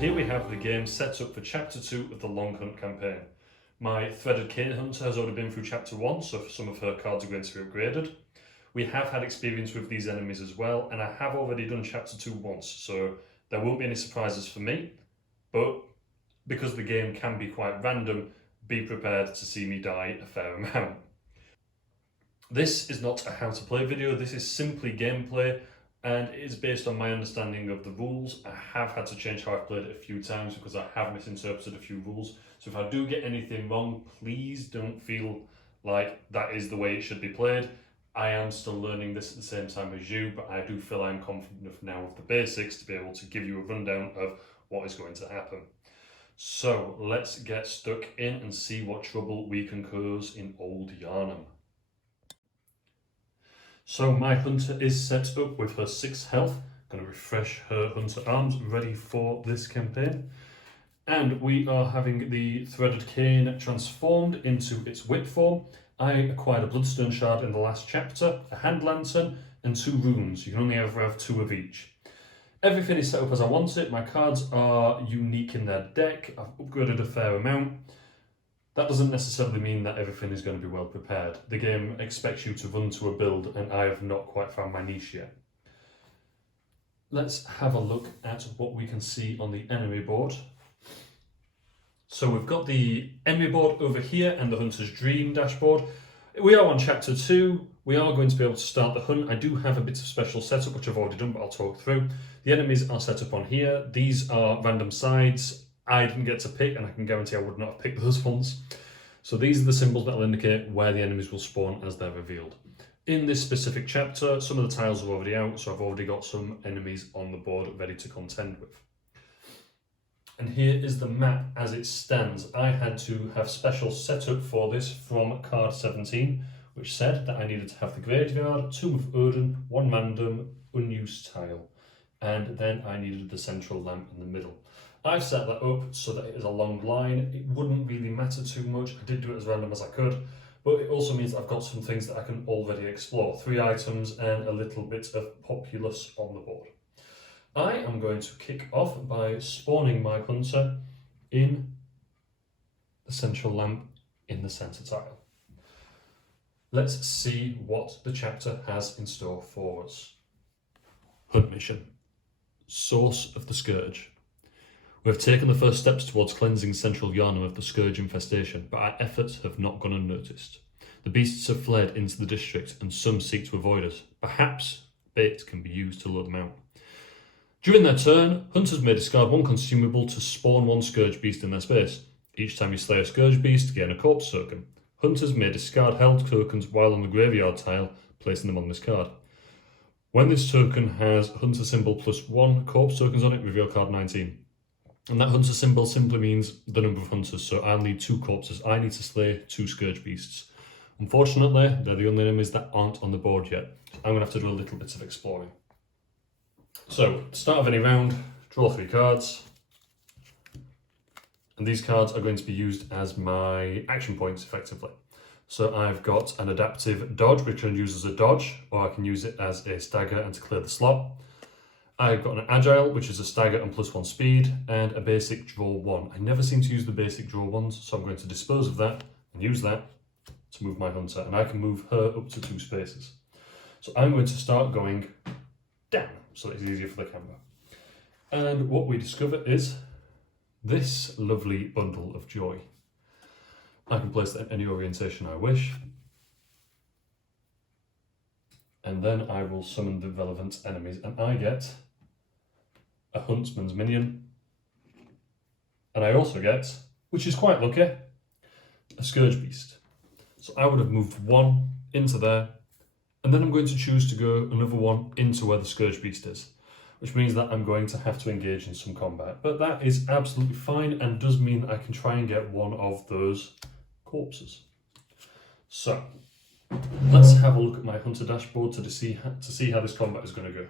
here we have the game set up for Chapter 2 of the Long Hunt campaign. My Threaded Cane Hunter has already been through Chapter 1, so some of her cards are going to be upgraded. We have had experience with these enemies as well, and I have already done Chapter 2 once, so there won't be any surprises for me, but because the game can be quite random, be prepared to see me die a fair amount. This is not a how to play video, this is simply gameplay, and it is based on my understanding of the rules. I have had to change how I've played it a few times because I have misinterpreted a few rules. So if I do get anything wrong, please don't feel like that is the way it should be played. I am still learning this at the same time as you, but I do feel I'm confident enough now of the basics to be able to give you a rundown of what is going to happen. So let's get stuck in and see what trouble we can cause in Old Yharnam. So my hunter is set up with her 6 health. Going to refresh her hunter arms, ready for this campaign. And we are having the Threaded Cane transformed into its whip form. I acquired a Bloodstone Shard in the last chapter, a Hand Lantern, and 2 runes. You can only ever have 2 of each. Everything is set up as I want it. My cards are unique in their deck. I've upgraded a fair amount. That doesn't necessarily mean that everything is going to be well prepared. The game expects you to run to a build, and I have not quite found my niche yet. Let's have a look at what we can see on the enemy board. So we've got the enemy board over here and the Hunter's Dream dashboard. We are on Chapter 2. We are going to be able to start the hunt. I do have a bit of special setup, which I've already done, but I'll talk through. The enemies are set up on here. These are random sides. I didn't get to pick, and I can guarantee I would not have picked those ones. So these are the symbols that will indicate where the enemies will spawn as they're revealed. In this specific chapter, some of the tiles are already out, so I've already got some enemies on the board ready to contend with. And here is the map as it stands. I had to have special setup for this from card 17, which said that I needed to have the Graveyard, Tomb of Odin, 1 Mandem, unused tile, and then I needed the central lamp in the middle. I've set that up so that it is a long line. It wouldn't really matter too much. I did do it as random as I could, but it also means I've got some things that I can already explore. 3 items and a little bit of populace on the board. I am going to kick off by spawning my hunter in the central lamp in the centre tile. Let's see what the chapter has in store for us. Hunt mission. Source of the Scourge. We have taken the first steps towards cleansing central Yharnam of the scourge infestation, but our efforts have not gone unnoticed. The beasts have fled into the district, and some seek to avoid us. Perhaps bait can be used to lure them out. During their turn, hunters may discard 1 consumable to spawn 1 scourge beast in their space. Each time you slay a scourge beast, gain a corpse token. Hunters may discard held tokens while on the graveyard tile, placing them on this card. When this token has hunter symbol plus 1 corpse tokens on it, reveal card 19. And that hunter symbol simply means the number of hunters, so I'll need 2 corpses. I need to slay 2 scourge beasts. Unfortunately, they're the only enemies that aren't on the board yet. I'm going to have to do a little bit of exploring. So, at the start of any round, draw 3 cards. And these cards are going to be used as my action points, effectively. So I've got an adaptive dodge, which I can use as a dodge, or I can use it as a stagger and to clear the slot. I've got an agile, which is a stagger and plus 1 speed, and a basic draw 1. I never seem to use the basic draw 1s, so I'm going to dispose of that and use that to move my hunter, and I can move her up to 2 spaces. So I'm going to start going down, so that it's easier for the camera. And what we discover is this lovely bundle of joy. I can place that in any orientation I wish. And then I will summon the relevant enemies, and I get a huntsman's minion, and I also get, which is quite lucky, a scourge beast. So I would have moved 1 into there, and then I'm going to choose to go another 1 into where the scourge beast is, which means that I'm going to have to engage in some combat. But that is absolutely fine and does mean I can try and get 1 of those corpses. So let's have a look at my hunter dashboard to see how this combat is going to go.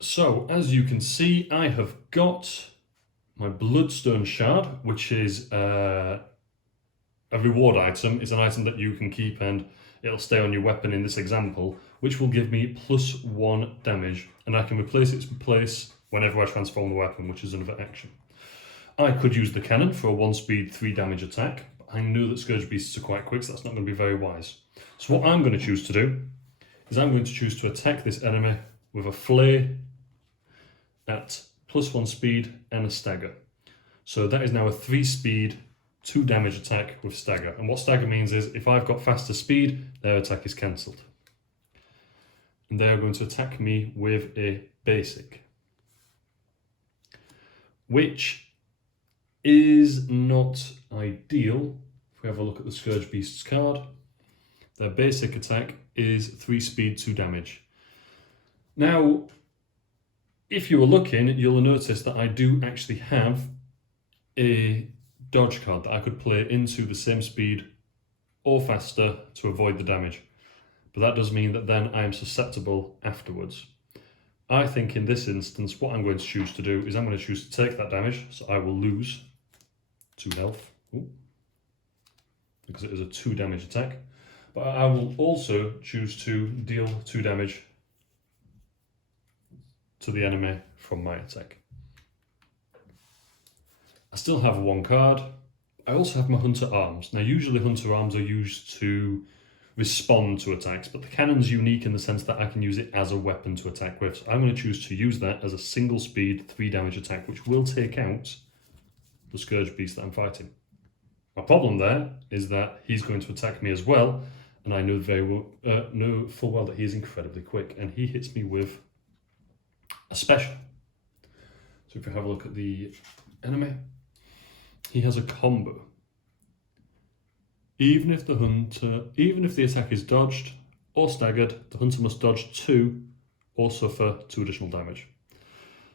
So, as you can see, I have got my Bloodstone Shard, which is a reward item. It's an item that you can keep and it'll stay on your weapon in this example, which will give me +1 damage, and I can replace its place whenever I transform the weapon, which is another action. I could use the cannon for a 1 speed, 3 damage attack, but I know that Scourge Beasts are quite quick, so that's not going to be very wise. So what I'm going to choose to do is I'm going to choose to attack this enemy with a flay at +1 speed and a stagger. So that is now a 3 speed, 2 damage attack with stagger. And what stagger means is if I've got faster speed, their attack is cancelled. And they're going to attack me with a basic, which is not ideal. If we have a look at the Scourge Beasts card, their basic attack is 3 speed, 2 damage. Now, if you were looking, you'll notice that I do actually have a dodge card that I could play into the same speed or faster to avoid the damage. But that does mean that then I am susceptible afterwards. I think in this instance, what I'm going to choose to do is I'm going to choose to take that damage, so I will lose 2 health, because it is a 2 damage attack. But I will also choose to deal 2 damage to the enemy from my attack. I still have 1 card. I also have my Hunter Arms. Now usually Hunter Arms are used to respond to attacks, but the cannon's unique in the sense that I can use it as a weapon to attack with. So I'm going to choose to use that as a single speed 3 damage attack, which will take out the Scourge Beast that I'm fighting. My problem there is that he's going to attack me as well, and I know know full well that he is incredibly quick, and he hits me with a special. So if we have a look at the enemy, he has a combo. Even if the attack is dodged or staggered, the hunter must dodge 2 or suffer 2 additional damage.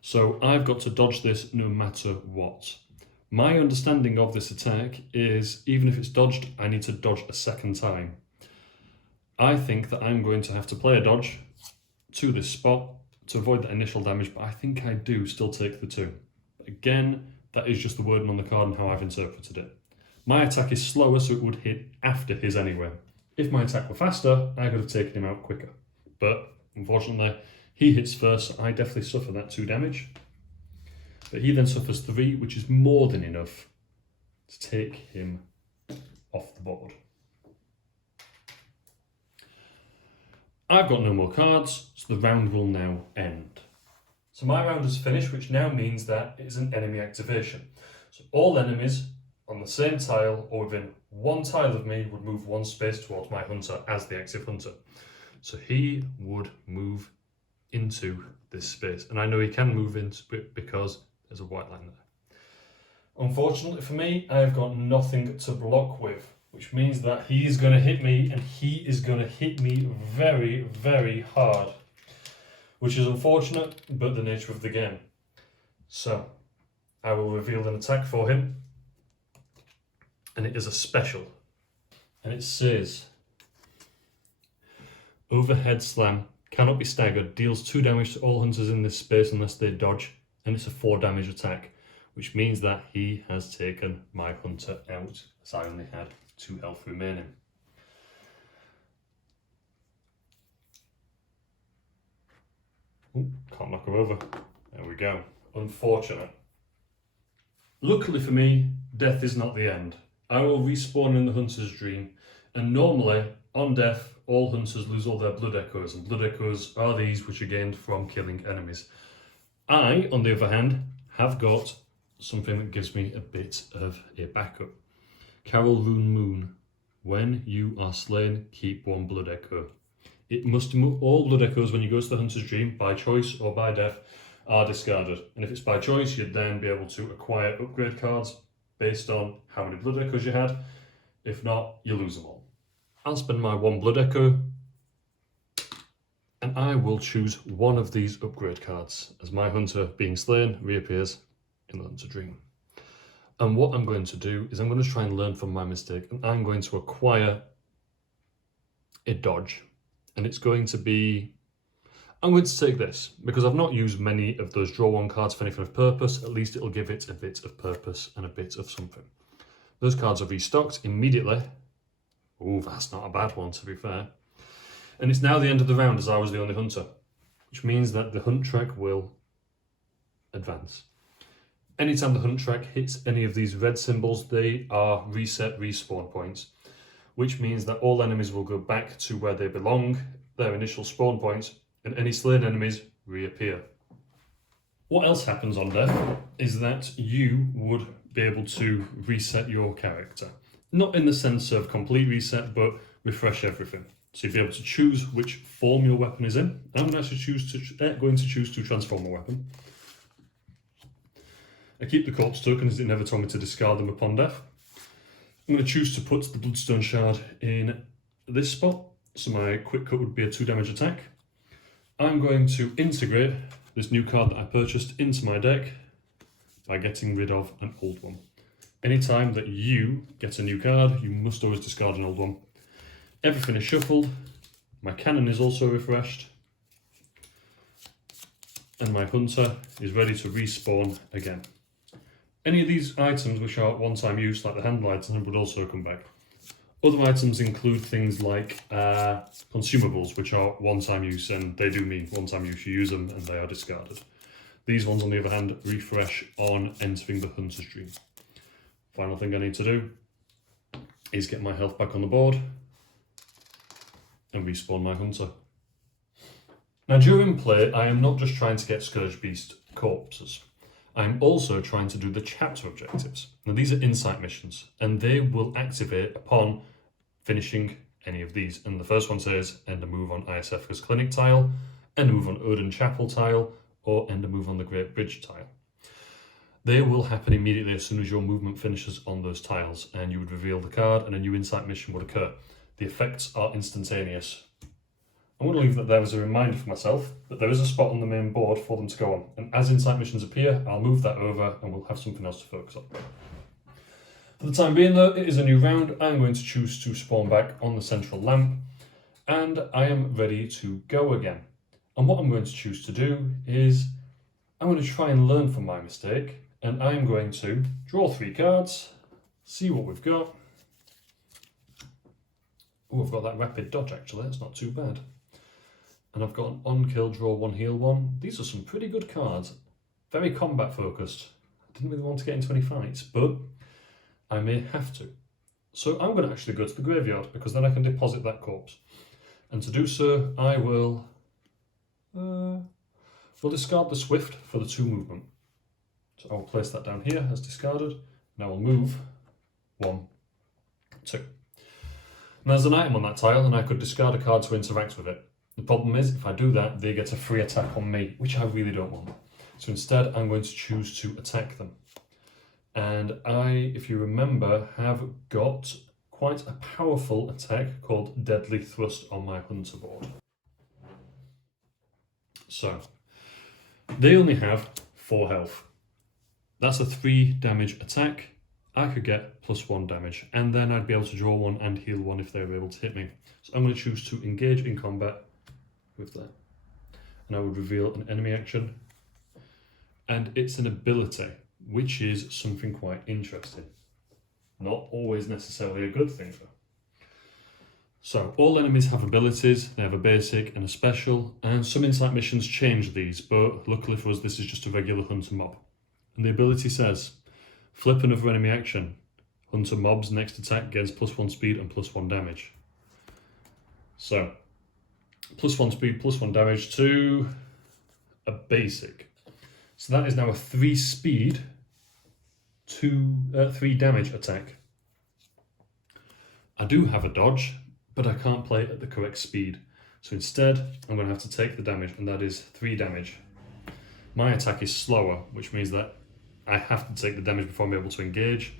So I've got to dodge this no matter what. My understanding of this attack is even if it's dodged, I need to dodge a second time. I think that I'm going to have to play a dodge to this spot to avoid that initial damage, but I think I do still take the 2. Again, that is just the wording on the card and how I've interpreted it. My attack is slower, so it would hit after his anyway. If my attack were faster, I could have taken him out quicker. But unfortunately, he hits first, so I definitely suffer that 2 damage. But he then suffers 3, which is more than enough to take him off the board. I've got no more cards, so the round will now end. So my round is finished, which now means that it is an enemy activation. So all enemies on the same tile or within 1 tile of me would move 1 space towards my hunter as the active hunter. So he would move into this space. And I know he can move into it because there's a white line there. Unfortunately for me, I've got nothing to block with, which means that he's going to hit me, and he is going to hit me very, very hard, which is unfortunate, but the nature of the game. So I will reveal an attack for him, and it is a special, and it says overhead slam, cannot be staggered, deals 2 damage to all hunters in this space unless they dodge, and it's a 4 damage attack, which means that he has taken my hunter out, as I only had 2 health remaining. Ooh, can't knock her over. There we go. Unfortunate. Luckily for me, death is not the end. I will respawn in the hunter's dream, and normally, on death, all hunters lose all their blood echoes, and blood echoes are these which are gained from killing enemies. I, on the other hand, have got something that gives me a bit of a backup. Carol Rune Moon. When you are slain, keep 1 blood echo. It must all blood echoes when you go to the hunter's dream, by choice or by death, are discarded. And if it's by choice, you'd then be able to acquire upgrade cards based on how many blood echoes you had. If not, you lose them all. I'll spend my 1 blood echo, and I will choose 1 of these upgrade cards as my hunter being slain reappears in the hunter dream. And what I'm going to do is I'm going to try and learn from my mistake, and I'm going to acquire a dodge. And it's going to be, I'm going to take this because I've not used many of those draw 1 cards for anything of purpose. At least it'll give it a bit of purpose and a bit of something. Those cards are restocked immediately. Oh, that's not a bad one, to be fair. And it's now the end of the round as I was the only hunter, which means that the hunt track will advance. Anytime the hunt track hits any of these red symbols, they are reset respawn points, which means that all enemies will go back to where they belong, their initial spawn points, and any slain enemies reappear. What else happens on death is that you would be able to reset your character. Not in the sense of complete reset, but refresh everything. So you'd be able to choose which form your weapon is in. I'm going to choose to transform my weapon. I keep the corpse token as it never told me to discard them upon death. I'm going to choose to put the bloodstone shard in this spot, so my quick cut would be a 2 damage attack. I'm going to integrate this new card that I purchased into my deck by getting rid of an old one. Anytime that you get a new card, you must always discard an old one. Everything is shuffled, my cannon is also refreshed, and my hunter is ready to respawn again. Any of these items which are one-time use, like the handle item, would also come back. Other items include things like consumables, which are one-time use, and they do mean one-time use. You use them and they are discarded. These ones, on the other hand, refresh on entering the Hunter's Dream. Final thing I need to do is get my health back on the board and respawn my Hunter. Now, during play, I am not just trying to get Scourge Beast corpses. I'm also trying to do the chapter objectives. Now, these are insight missions, and they will activate upon finishing any of these. And the first one says, end a move on ISF's Clinic tile, end a move on Odin Chapel tile, or end a move on the Great Bridge tile. They will happen immediately as soon as your movement finishes on those tiles, and you would reveal the card, and a new insight mission would occur. The effects are instantaneous. I'm going to leave that there as a reminder for myself that there is a spot on the main board for them to go on, and as insight missions appear, I'll move that over and we'll have something else to focus on. For the time being though, it is a new round. I'm going to choose to spawn back on the central lamp, and I am ready to go again. And what I'm going to choose to do is, I'm going to try and learn from my mistake, and I'm going to draw 3 cards, see what we've got. Oh, I've got that rapid dodge actually, that's not too bad. And I've got an on-kill, draw 1, heal 1. These are some pretty good cards. Very combat focused. I didn't really want to get into any fights, but I may have to. So I'm going to actually go to the graveyard, because then I can deposit that corpse. And to do so, I will we'll discard the Swift for the 2 movement. So I will place that down here as discarded, and I will move 1, 2. And there's an item on that tile, and I could discard a card to interact with it. The problem is, if I do that, they get a free attack on me, which I really don't want. So instead, I'm going to choose to attack them. And I, if you remember, have got quite a powerful attack called Deadly Thrust on my Hunter board. So, they only have 4 health. That's a 3 damage attack. I could get +1 damage, and then I'd be able to draw 1 and heal 1 if they were able to hit me. So I'm going to choose to engage in combat with that. And I would reveal an enemy action. And it's an ability, which is something quite interesting. Not always necessarily a good thing though. So all enemies have abilities. They have a basic and a special, and some insight missions change these, but luckily for us this is just a regular hunter mob. And the ability says, flip another enemy action. Hunter mob's next attack gets +1 speed and +1 damage. So, +1 speed, +1 damage to a basic. So that is now a 3 speed, 3 damage attack. I do have a dodge, but I can't play at the correct speed. So instead, I'm going to have to take the damage, and that is 3 damage. My attack is slower, which means that I have to take the damage before I'm able to engage.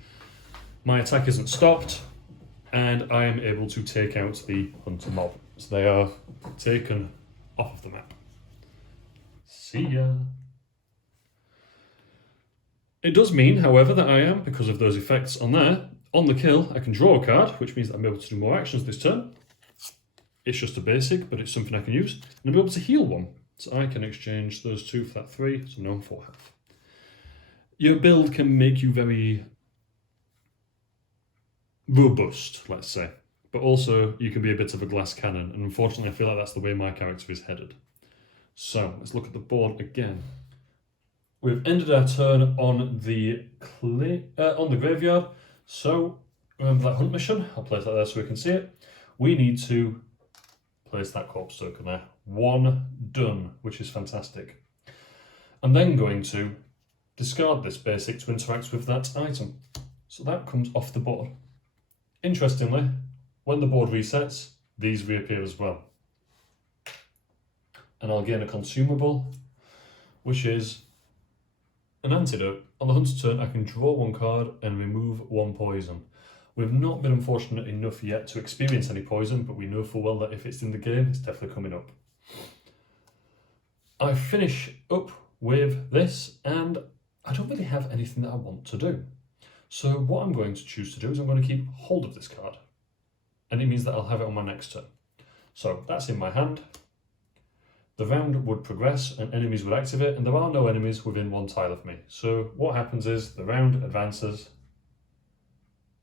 My attack isn't stopped, and I am able to take out the hunter mob. So they are taken off of the map. See ya. It does mean, however, that I am, because of those effects on there, on the kill, I can draw a card, which means that I'm able to do more actions this turn. It's just a basic, but it's something I can use. And I'm able to heal 1. So I can exchange those 2 for that 3, so now I'm 4 health. Your build can make you very robust, let's say. But also, you can be a bit of a glass cannon, and unfortunately I feel like that's the way my character is headed. So, let's look at the board again. We've ended our turn on the graveyard. So remember that hunt mission? I'll place that there so we can see it. We need to place that corpse token there. 1 done, which is fantastic. I'm then going to discard this basic to interact with that item. So that comes off the board. Interestingly, when the board resets, these reappear as well. And I'll gain a consumable, which is an antidote. On the hunter's turn, I can draw 1 card and remove 1 poison. We've not been unfortunate enough yet to experience any poison, but we know full well that if it's in the game, it's definitely coming up. I finish up with this, and I don't really have anything that I want to do. So what I'm going to choose to do is I'm going to keep hold of this card, and it means that I'll have it on my next turn. So that's in my hand. The round would progress and enemies would activate, and there are no enemies within 1 tile of me. So what happens is the round advances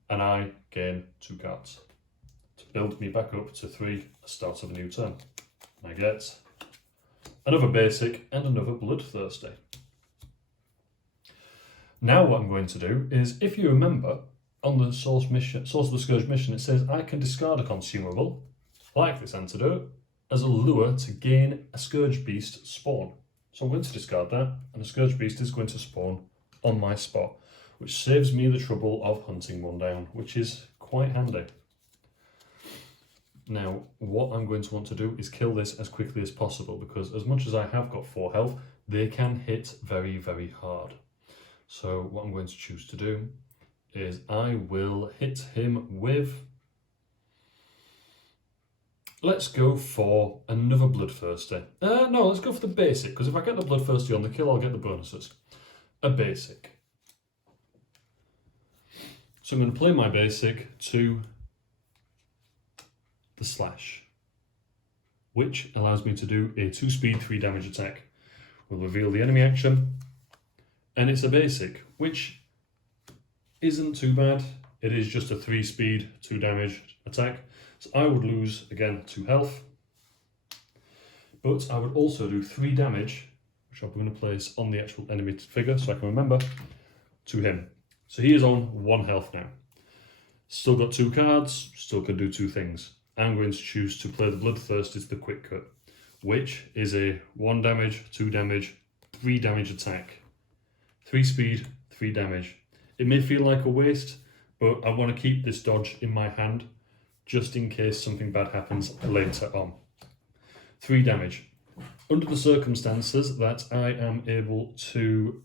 and I gain 2 cards to build me back up to 3 at the start of a new turn. I get another basic and another bloodthirsty. Now what I'm going to do is, if you remember, on the source of the Scourge mission, it says I can discard a consumable, like this antidote, as a lure to gain a Scourge Beast spawn. So I'm going to discard that, and the Scourge Beast is going to spawn on my spot, which saves me the trouble of hunting 1 down, which is quite handy. Now, what I'm going to want to do is kill this as quickly as possible, because as much as I have got 4 health, they can hit very, very hard. So what I'm going to choose to do is I will hit him with... Let's go for another Bloodthirsty. No, let's go for the basic, because if I get the Bloodthirsty on the kill, I'll get the bonuses. A basic. So I'm going to play my basic to the slash, which allows me to do a 2-speed, 3 damage attack. We'll reveal the enemy action, and it's a basic, which isn't too bad. It is just a 3-speed, 2 damage attack. So I would lose, again, 2 health, but I would also do 3 damage, which I'm going to place on the actual enemy figure so I can remember, to him. So he is on 1 health now. Still got 2 cards, still can do 2 things. I'm going to choose to play the Bloodthirsty to the Quick Cut, which is a 1 damage, 2 damage, 3 damage attack. 3 speed, 3 damage. It may feel like a waste, but I want to keep this dodge in my hand just in case something bad happens later on. 3 damage. Under the circumstances that I am able to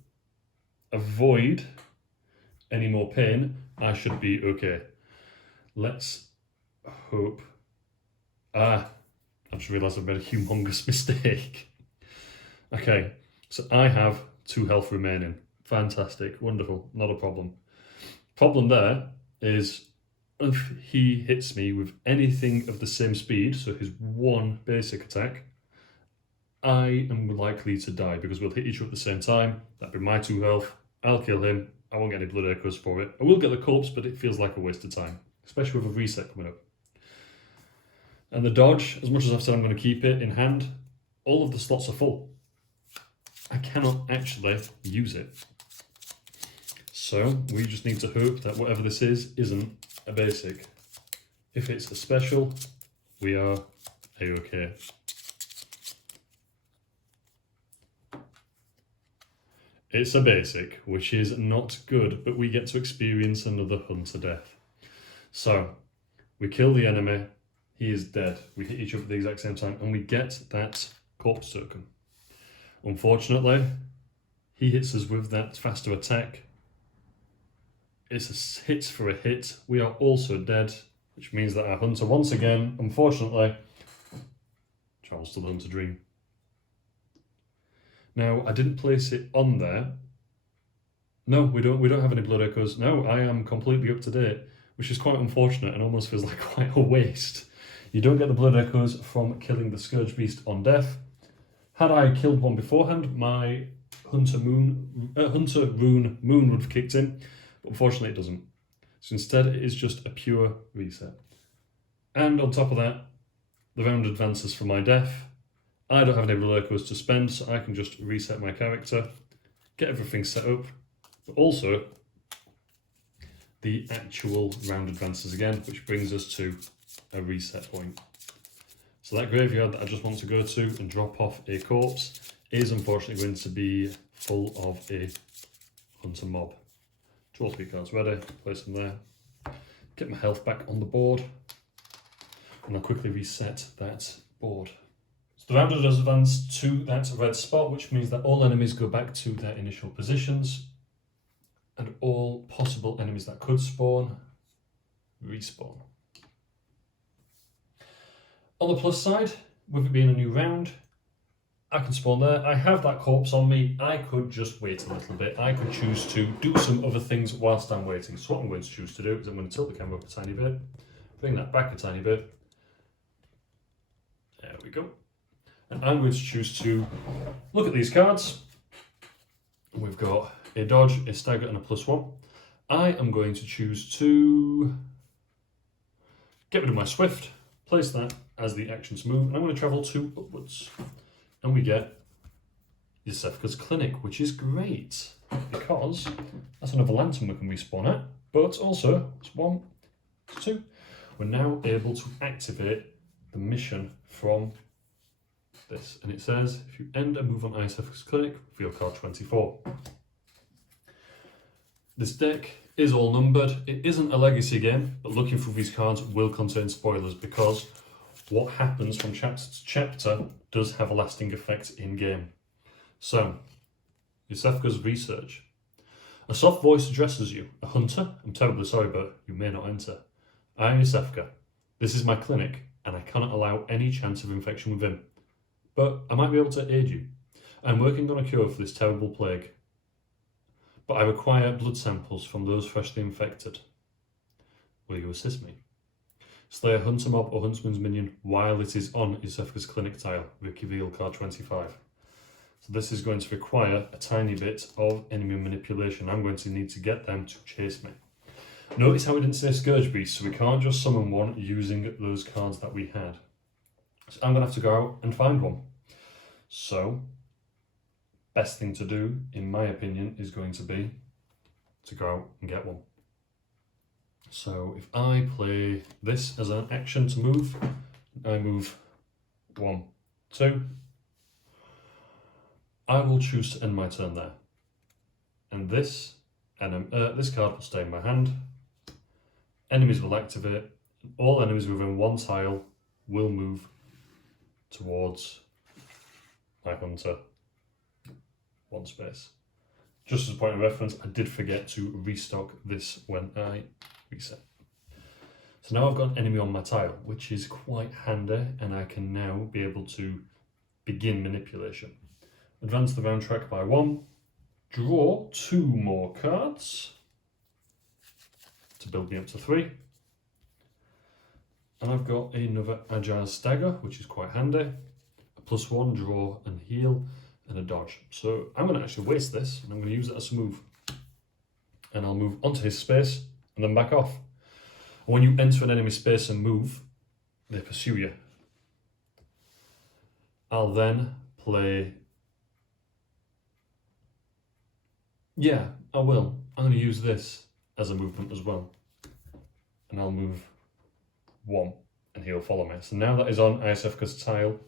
avoid any more pain, I should be okay. Let's hope. I just realised I've made a humongous mistake. Okay, so I have 2 health remaining. Fantastic, wonderful, not a problem. Problem there is if he hits me with anything of the same speed, so his 1 basic attack, I am likely to die because we'll hit each other at the same time. That'd be my 2 health. I'll kill him. I won't get any blood echoes for it. I will get the corpse, but it feels like a waste of time, especially with a reset coming up. And the dodge, as much as I've said I'm going to keep it in hand, all of the slots are full. I cannot actually use it. So we just need to hope that whatever this is isn't a basic. If it's a special, we are a-okay. It's a basic, which is not good, but we get to experience another hunter death. So we kill the enemy, he is dead. We hit each other at the exact same time, and we get that corpse token. Unfortunately, he hits us with that faster attack. It's a hit for a hit. We are also dead, which means that our hunter once again, unfortunately, travels to the hunter dream. Now, I didn't place it on there. No, we don't have any blood echoes. No, I am completely up to date, which is quite unfortunate and almost feels like quite a waste. You don't get the blood echoes from killing the Scourge Beast on death. Had I killed one beforehand, my Hunter Rune Moon would have kicked in, but unfortunately it doesn't. So instead it is just a pure reset. And on top of that, the round advances for my death. I don't have any blood echoes to spend, so I can just reset my character, get everything set up, but also the actual round advances again, which brings us to a reset point. So that graveyard that I just want to go to and drop off a corpse is unfortunately going to be full of a hunter mob. Draw 3 cards ready, place them there, get my health back on the board, and I'll quickly reset that board. So the rounder does advance to that red spot, which means that all enemies go back to their initial positions, and all possible enemies that could spawn respawn. On the plus side, with it being a new round, I can spawn there. I have that corpse on me. I could just wait a little bit. I could choose to do some other things whilst I'm waiting. So what I'm going to choose to do is I'm going to tilt the camera up a tiny bit, bring that back a tiny bit. There we go. And I'm going to choose to look at these cards. We've got a dodge, a stagger, and a +1. I am going to choose to get rid of my swift, place that as the actions move, and I'm going to travel 2 upwards. And we get Yosefka's Clinic, which is great because that's another lantern we can respawn at, but also it's 1, 2. We're now able to activate the mission from this, and it says if you end a move on Yosefka's Clinic, reveal card 24. This deck is all numbered. It isn't a legacy game, but looking through these cards will contain spoilers because what happens from chapter to chapter does have a lasting effect in game. So, Yosefka's research. A soft voice addresses you. A hunter? I'm terribly sorry, but you may not enter. I am Yosefka. This is my clinic, and I cannot allow any chance of infection within. But I might be able to aid you. I'm working on a cure for this terrible plague. But I require blood samples from those freshly infected. Will you assist me? Slay a hunter mob or huntsman's minion while it is on Yosefka's Clinic tile. Reveal card 25. So this is going to require a tiny bit of enemy manipulation. I'm going to need to get them to chase me. Notice how we didn't say Scourge Beast, so we can't just summon one using those cards that we had. So I'm going to have to go out and find one. So, best thing to do, in my opinion, is going to be to go out and get one. So if I play this as an action to move, I move 1, 2. I will choose to end my turn there. And this card will stay in my hand. Enemies will activate. All enemies within 1 tile will move towards my hunter. 1 space. Just as a point of reference, I did forget to restock this when I reset. So now I've got an enemy on my tile, which is quite handy, and I can now be able to begin manipulation. Advance the round track by 1, draw 2 more cards to build me up to 3. And I've got another Agile Stagger, which is quite handy. A +1, draw and heal, and a dodge. So I'm going to actually waste this, and I'm going to use it as a move. And I'll move onto his space, and then back off. And when you enter an enemy space and move, they pursue you. I'll then play... Yeah, I will. I'm going to use this as a movement as well. And I'll move 1, and he'll follow me. So now that is on Yosefka's tile.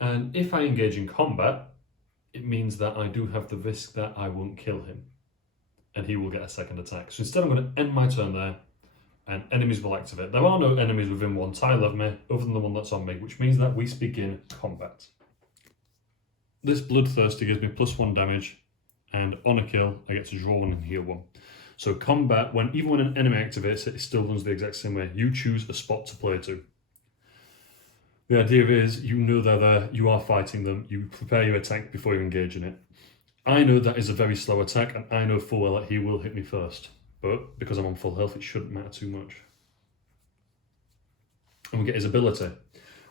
And if I engage in combat, it means that I do have the risk that I won't kill him. And he will get a second attack. So instead I'm going to end my turn there, and enemies will activate. There are no enemies within 1 tile of me, other than the one that's on me, which means that we begin combat. This Bloodthirsty gives me +1 damage, and on a kill, I get to draw 1 and heal 1. So combat, even when an enemy activates it, it still runs the exact same way. You choose a spot to play to. The idea is, you know they're there, you are fighting them, you prepare your attack before you engage in it. I know that is a very slow attack, and I know full well that he will hit me first. But because I'm on full health, it shouldn't matter too much. And we get his ability,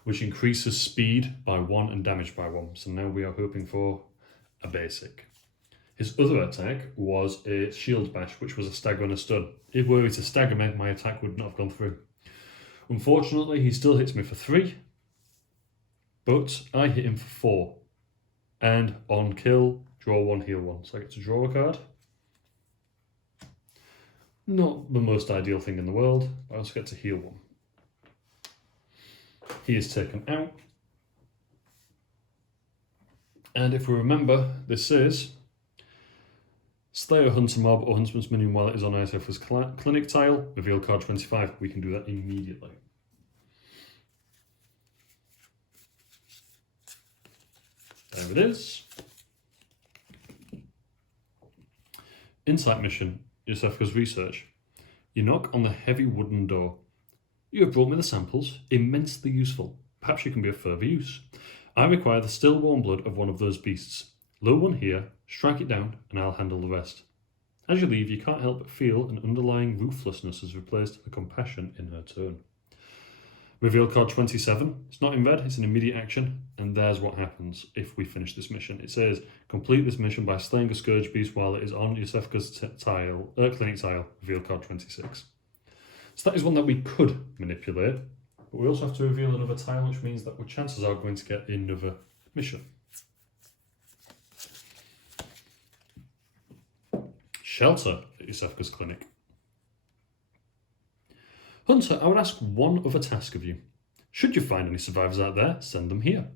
which increases speed by 1 and damage by 1. So now we are hoping for a basic. His other attack was a shield bash, which was a stagger and a stun. If were he to stagger me, my attack would not have gone through. Unfortunately, he still hits me for 3, but I hit him for 4. And on kill, Draw 1, heal 1. So I get to draw a card. Not the most ideal thing in the world, but I also get to heal 1. He is taken out. And if we remember, this is slay a hunter mob or huntsman's minion while it is on Isofra's clinic tile. Reveal card 25. We can do that immediately. There it is. Insight mission, Yosefka's research. You knock on the heavy wooden door. You have brought me the samples, immensely useful. Perhaps you can be of further use. I require the still warm blood of one of those beasts. Load one here, strike it down, and I'll handle the rest. As you leave, you can't help but feel an underlying ruthlessness has replaced the compassion in her tone. Reveal card 27. It's not in red, it's an immediate action, and there's what happens if we finish this mission. It says, complete this mission by slaying a scourge beast while it is on Yosefka's clinic tile. Reveal card 26. So that is one that we could manipulate, but we also have to reveal another tile, which means that our chances are going to get another mission. Shelter at Yosefka's clinic. Hunter, I would ask one other task of you. Should you find any survivors out there, send them here.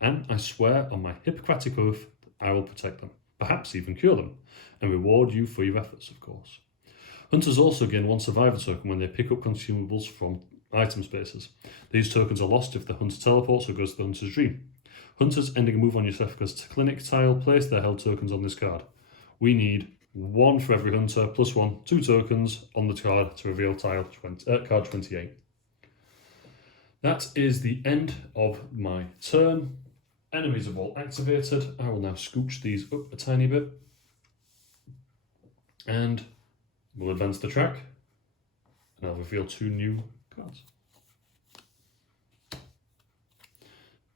And I swear on my Hippocratic oath that I will protect them, perhaps even cure them, and reward you for your efforts, of course. Hunters also gain one survivor token when they pick up consumables from item spaces. These tokens are lost if the hunter teleports or goes to the hunter's dream. Hunters ending a move on Yosefka's clinic tile place their held tokens on this card. We need 1 for every hunter, plus 1, 2 tokens on the card to reveal tile card 28. That is the end of my turn. Enemies are all activated. I will now scooch these up a tiny bit. And we'll advance the track. And I'll reveal 2 new cards.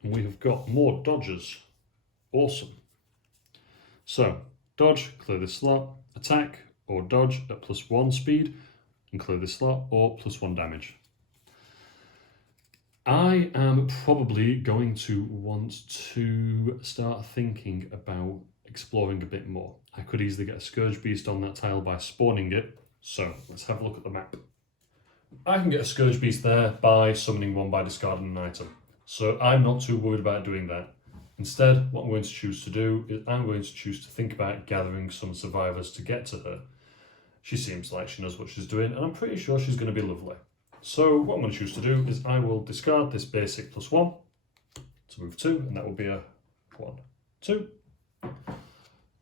And we have got more dodges. Awesome. So, dodge, clear this slot, attack or dodge at +1 speed and clear this slot, or +1 damage. I am probably going to want to start thinking about exploring a bit more. I could easily get a Scourge Beast on that tile by spawning it, so let's have a look at the map. I can get a Scourge Beast there by summoning one by discarding an item, so I'm not too worried about doing that. Instead, what I'm going to choose to do is I'm going to choose to think about gathering some survivors to get to her. She seems like she knows what she's doing, and I'm pretty sure she's going to be lovely. So what I'm going to choose to do is I will discard this basic +1 to move 2, and that will be a 1, 2.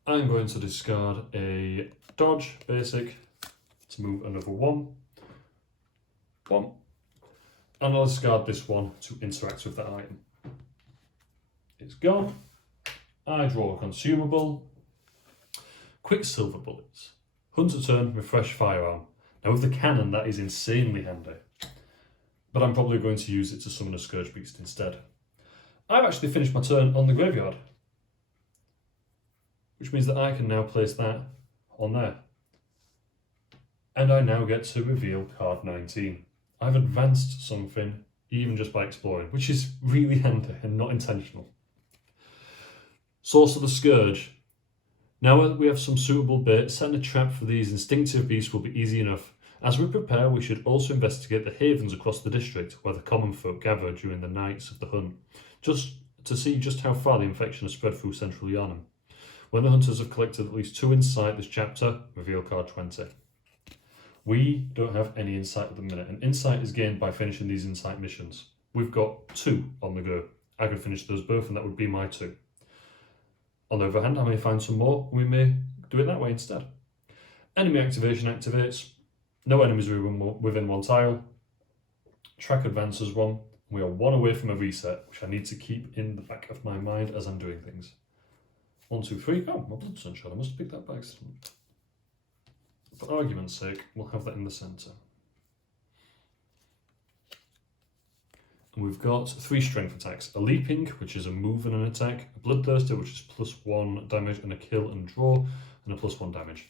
I'm going to discard a dodge basic to move another 1, 1. And I'll discard this one to interact with that item. It's gone. I draw a consumable. Quicksilver bullets. Hunter turn, refresh firearm. Now with the cannon, that is insanely handy. But I'm probably going to use it to summon a Scourge Beast instead. I've actually finished my turn on the graveyard, which means that I can now place that on there. And I now get to reveal card 19. I've advanced something even just by exploring, which is really handy and not intentional. Source of the Scourge. Now that we have some suitable bait, setting a trap for these instinctive beasts will be easy enough. As we prepare, we should also investigate the havens across the district where the common folk gather during the nights of the hunt, just to see just how far the infection has spread through central Yharnam. When the hunters have collected at least 2 insight this chapter, reveal card 20. We don't have any insight at the minute, and insight is gained by finishing these insight missions. We've got 2 on the go. I could finish those both, and that would be my 2. On the other hand, I may find some more, and we may do it that way instead. Enemy activation activates. No enemies within 1 tile. Track advances 1. We are 1 away from a reset, which I need to keep in the back of my mind as I'm doing things. 1, 2, 3. Oh, my blood sunshine. I must have picked that by accident. For argument's sake, we'll have that in the centre. And we've got 3 strength attacks. A leaping, which is a move and an attack. A bloodthirster, which is +1 damage and a kill and draw, and a +1 damage.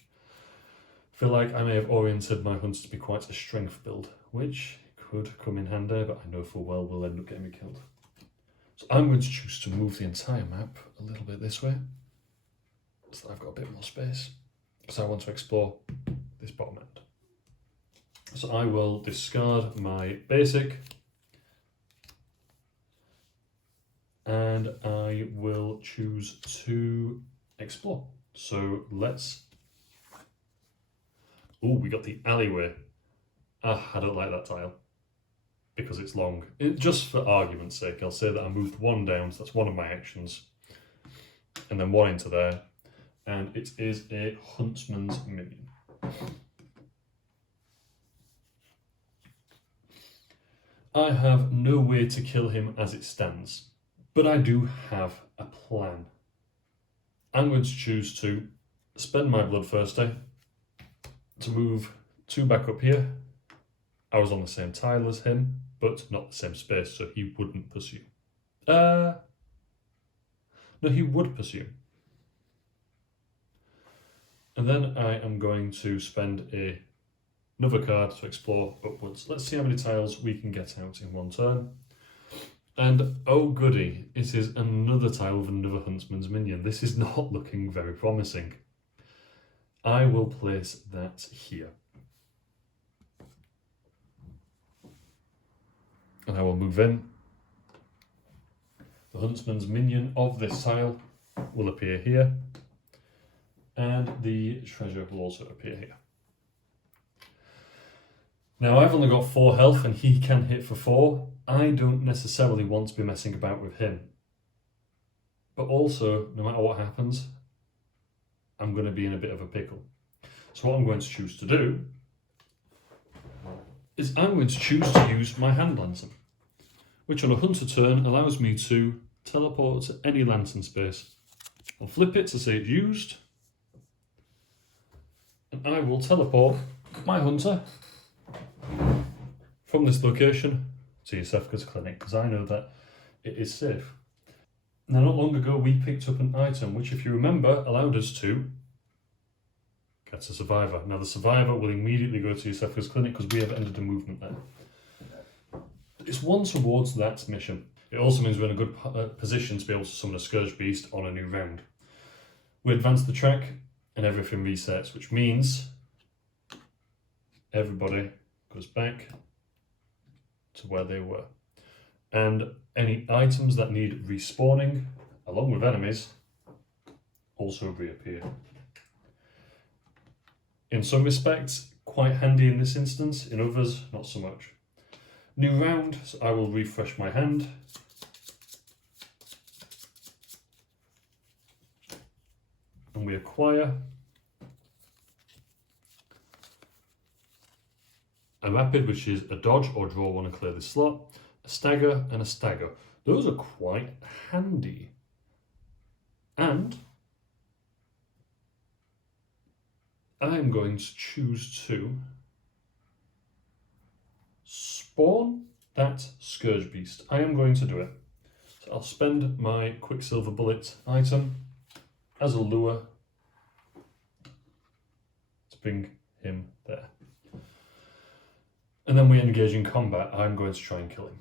I feel like I may have oriented my hunts to be quite a strength build, which could come in handy, but I know full well will end up getting me killed. So I'm going to choose to move the entire map a little bit this way. so I've got a bit more space because I want to explore this bottom end. So I will discard my basic and I will choose to explore. So let's... Oh, we got the alleyway. I don't like that tile because it's long. Just for argument's sake, I'll say that I moved one down, so that's one of my actions, and then one into there, and it is a huntsman's minion. I have no way to kill him as it stands, but I do have a plan. I'm going to choose to spend my bloodthirsty to move 2 back up here. I was on the same tile as him, but not the same space, so he wouldn't pursue. No, he would pursue. And then I am going to spend another card to explore upwards. Let's see how many tiles we can get out in one turn. And oh goody, it is another tile with another huntsman's minion. This is not looking very promising. I will place that here. And I will move in. The huntsman's minion of this tile will appear here. And the treasure will also appear here. Now I've only got 4 health and he can hit for 4. I don't necessarily want to be messing about with him. But also, no matter what happens, I'm going to be in a bit of a pickle. So what I'm going to choose to do is I'm going to choose to use my hand lantern, which on a hunter turn allows me to teleport to any lantern space. I'll flip it to say it's used, and I will teleport my hunter from this location to Yusefka's clinic, because I know that it is safe. Now, not long ago we picked up an item which, if you remember, allowed us to get a survivor. Now the survivor will immediately go to Yusefka's clinic because we have ended a movement there. It's one towards that mission. It also means we're in a good position to be able to summon a scourge beast on a new round. We advance the track and everything resets, which means everybody goes back to where they were. And any items that need respawning, along with enemies, also reappear. In some respects, quite handy in this instance, in others, not so much. New round, so I will refresh my hand. And we acquire a rapid, which is a dodge or draw one and clear this slot, a stagger and a stagger. Those are quite handy. And I'm going to choose to spawn that scourge beast. I am going to do it. So I'll spend my quicksilver bullet item as a lure to bring him there. And then we engage in combat. I'm going to try and kill him.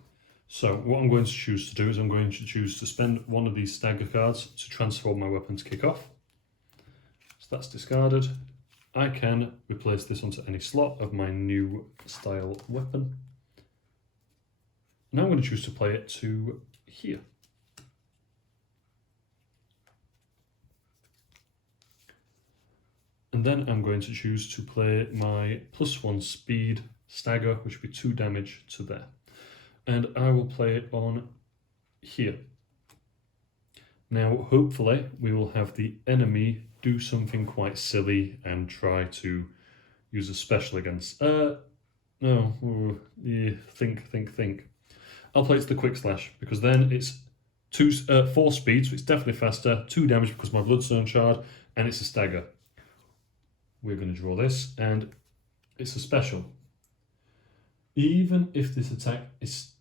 So what I'm going to choose to do is I'm going to choose to spend one of these stagger cards to transform my weapon to kick off. So that's discarded. I can replace this onto any slot of my new style weapon. Now I'm going to choose to play it to here. And then I'm going to choose to play my +1 speed stagger, which will be 2 damage to there. And I will play it on here. Now, hopefully, we will have the enemy do something quite silly and try to use a special against... think. I'll play it to the quick slash, because then it's 4 speed, so it's definitely faster, 2 damage because my bloodstone shard, and it's a stagger. We're going to draw this, and it's a special. Even if this attack is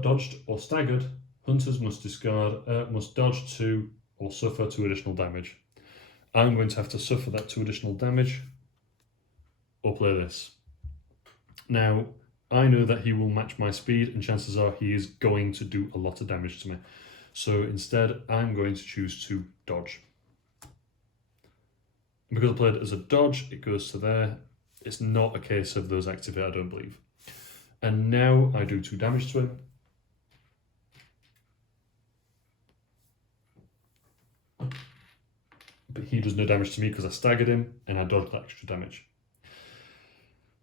dodged or staggered, hunters must dodge 2 or suffer 2 additional damage. I'm going to have to suffer that 2 additional damage or play this. Now, I know that he will match my speed, and chances are he is going to do a lot of damage to me. So instead, I'm going to choose to dodge. Because I played it as a dodge, it goes to there. It's not a case of those activate, I don't believe. And now I do 2 damage to him. But he does no damage to me because I staggered him and I dodged that extra damage.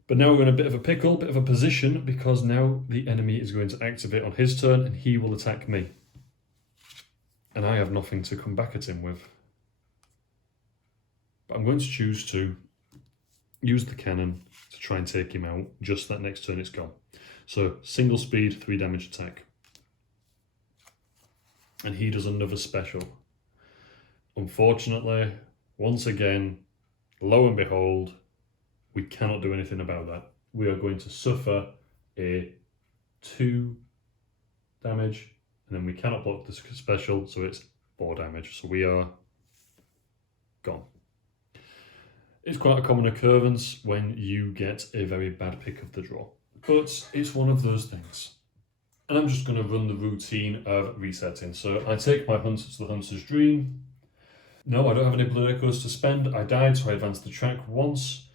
But now we're in a bit of a pickle, bit of a position, because now the enemy is going to activate on his turn and he will attack me. And I have nothing to come back at him with. But I'm going to choose to use the cannon to try and take him out. Just that next turn it's gone. So single speed, 3 damage attack. And he does another special. Unfortunately, once again, lo and behold, we cannot do anything about that. We are going to suffer a 2 damage, and then we cannot block the special, so it's 4 damage. So we are gone. It's quite a common occurrence when you get a very bad pick of the draw, but it's one of those things. And I'm just going to run the routine of resetting. So I take my hunter to the Hunter's Dream. No, I don't have any blood echoes to spend. I died, so I advanced the track once.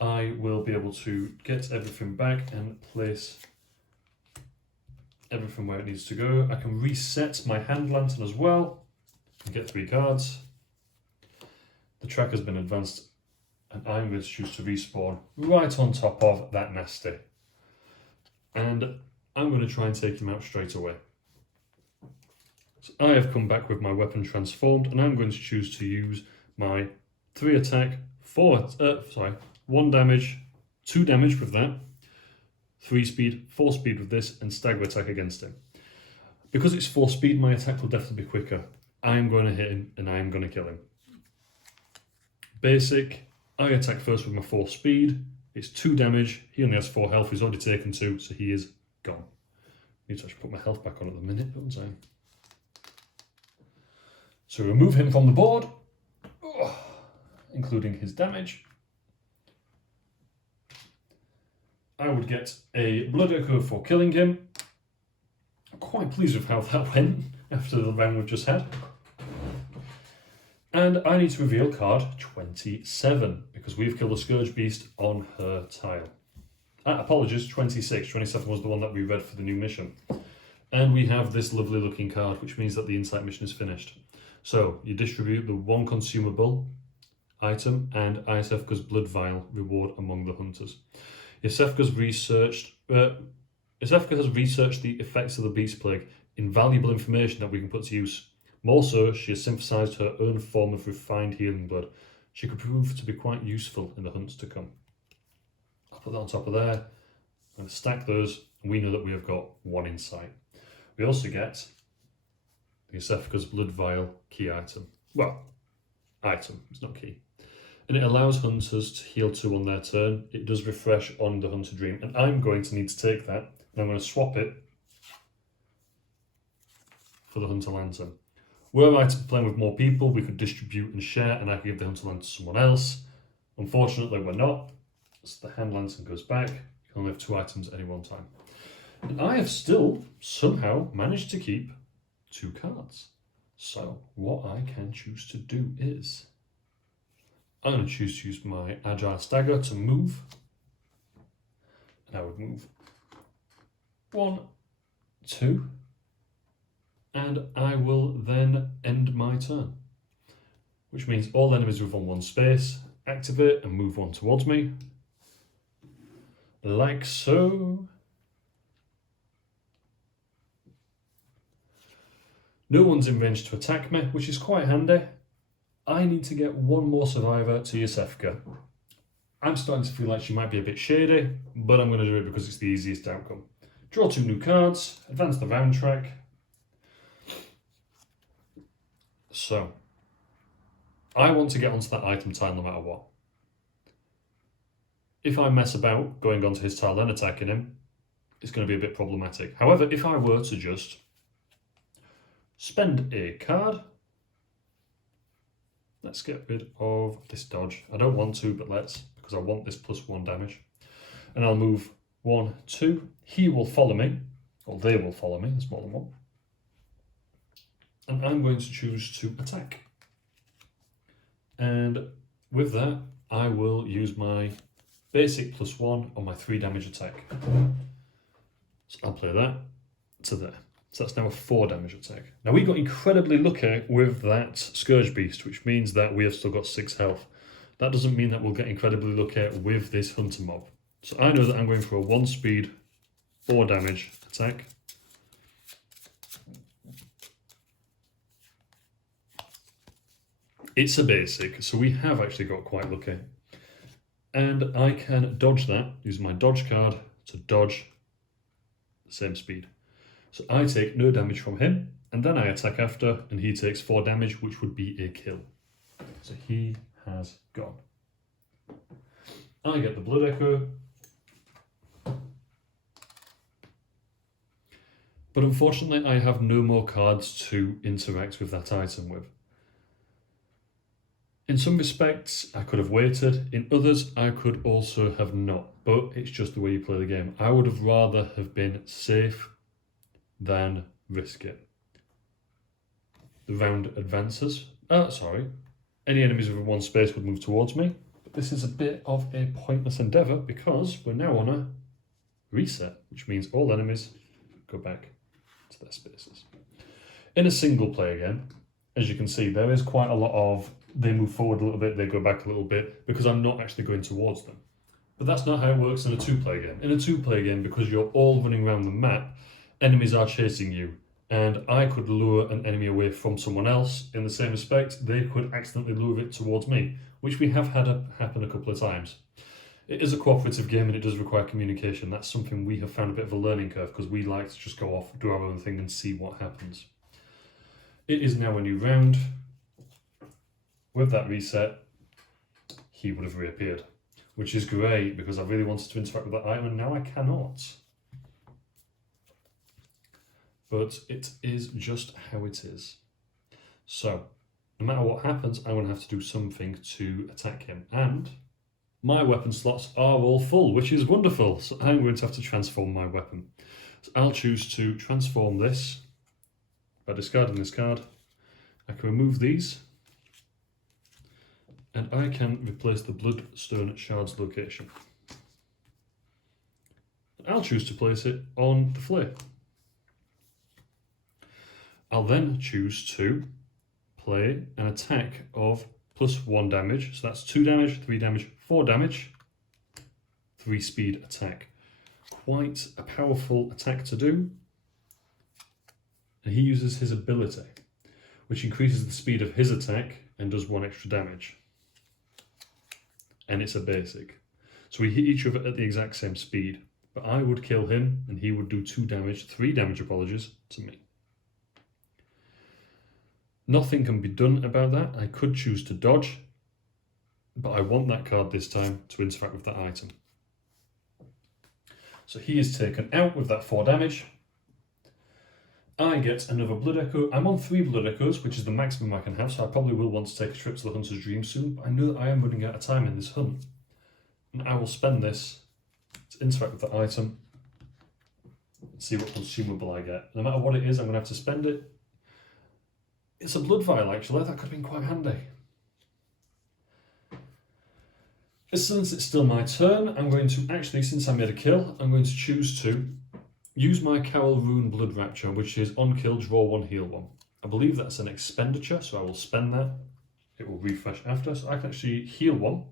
I will be able to get everything back and place everything where it needs to go. I can reset my hand lantern as well and get 3 cards. The track has been advanced and I'm going to choose to respawn right on top of that nasty. And I'm going to try and take him out straight away. So I have come back with my weapon transformed and I'm going to choose to use my 3 attack, 1 damage, 2 damage with that, 3 speed, 4 speed with this, and stagger attack against him. Because it's 4 speed, my attack will definitely be quicker. I am going to hit him and I am going to kill him. Basic, I attack first with my 4 speed. It's 2 damage. He only has 4 health. He's already taken 2, so he is gone. I need to actually put my health back on at the minute, don't I? So remove him from the board, including his damage. I would get a blood echo for killing him. I'm quite pleased with how that went after the round we've just had. And I need to reveal card 27 because we've killed a Scourge Beast on her tile. Apologies, 26. 27 was the one that we read for the new mission. And we have this lovely looking card, which means that the insight mission is finished. So you distribute the 1 consumable item and Iosefka's blood vial reward among the hunters. Iosefka has researched the effects of the beast plague, invaluable information that we can put to use. More so, she has synthesized her own form of refined healing blood. She could prove to be quite useful in the hunts to come. I'll put that on top of there. I'm going to stack those, and we know that we have got 1 insight. We also get the Iosefka's blood vial key item. Well, item, it's not key. And it allows hunters to heal 2 on their turn. It does refresh on the Hunter Dream. And I'm going to need to take that, and I'm going to swap it for the Hunter Lantern. Were I to be playing with more people, we could distribute and share, and I could give the Hunter Lantern to someone else. Unfortunately, we're not. So the Hand Lantern goes back. You can only have 2 items at any one time. And I have still somehow managed to keep 2 cards. So what I can choose to do is I'm going to choose to use my Agile Stagger to move. And I would move 1, 2. And I will then end my turn. Which means all enemies within 1 space activate and move 1 towards me. Like so. No one's in range to attack me, which is quite handy. I need to get 1 more survivor to Iosefka. I'm starting to feel like she might be a bit shady, but I'm going to do it because it's the easiest outcome. Draw 2 new cards, advance the round track. So, I want to get onto that item tile no matter what. If I mess about going onto his tile and attacking him, it's going to be a bit problematic. However, if I were to just spend a card, let's get rid of this dodge. I don't want to, but let's, because I want this +1 damage. And I'll move 1, 2. He will follow me, or they will follow me, there's more than 1. And I'm going to choose to attack. And with that, I will use my basic +1 on my 3 damage attack. So I'll play that to there. So that's now a 4 damage attack. Now we got incredibly lucky with that Scourge Beast, which means that we have still got 6 health. That doesn't mean that we'll get incredibly lucky with this Hunter Mob. So I know that I'm going for a 1 speed, 4 damage attack. It's a basic, so we have actually got quite lucky. And I can dodge that, use my dodge card to dodge the same speed. So I take no damage from him, and then I attack after, and he takes 4 damage, which would be a kill. So he has gone. I get the Blood Echo. But unfortunately, I have no more cards to interact with that item with. In some respects, I could have waited. In others, I could also have not. But it's just the way you play the game. I would have rather have been safe than risk it. The round advances. Any enemies within 1 space would move towards me. But this is a bit of a pointless endeavour because we're now on a reset, which means all enemies go back to their spaces. In a single player game, as you can see, there is quite a lot of they move forward a little bit, they go back a little bit, because I'm not actually going towards them. But that's not how it works in a 2-player game. In a 2-player game, because you're all running around the map, enemies are chasing you. And I could lure an enemy away from someone else. In the same respect, they could accidentally lure it towards me, which we have had happen a couple of times. It is a cooperative game and it does require communication. That's something we have found a bit of a learning curve because we like to just go off, do our own thing and see what happens. It is now a new round. With that reset, he would have reappeared, which is great because I really wanted to interact with that item and now I cannot. But it is just how it is. So, no matter what happens, I'm going to have to do something to attack him. And my weapon slots are all full, which is wonderful. So I'm going to have to transform my weapon. So I'll choose to transform this by discarding this card. I can remove these. And I can replace the Bloodstone Shard's location. I'll choose to place it on the flare. I'll then choose to play an attack of +1 damage. So that's 2 damage, 3 damage, 4 damage, 3 speed attack. Quite a powerful attack to do. And he uses his ability, which increases the speed of his attack and does 1 extra damage. And it's a basic. So we hit each other at the exact same speed. But I would kill him and he would do 3 damage to me. Nothing can be done about that. I could choose to dodge, but I want that card this time to interact with that item. So he is taken out with that 4 damage. I get another Blood Echo. I'm on 3 Blood Echoes, which is the maximum I can have, so I probably will want to take a trip to the Hunter's Dream soon, but I know that I am running out of time in this hunt. And I will spend this to interact with the item and see what consumable I get. No matter what it is, I'm going to have to spend it. It's a blood vial, actually. That could have been quite handy. Since it's still my turn, I'm going to actually, since I made a kill, I'm going to choose to use my Carol Rune Blood Rapture, which is on kill, draw 1, heal 1. I believe that's an expenditure, so I will spend that. It will refresh after, so I can actually heal 1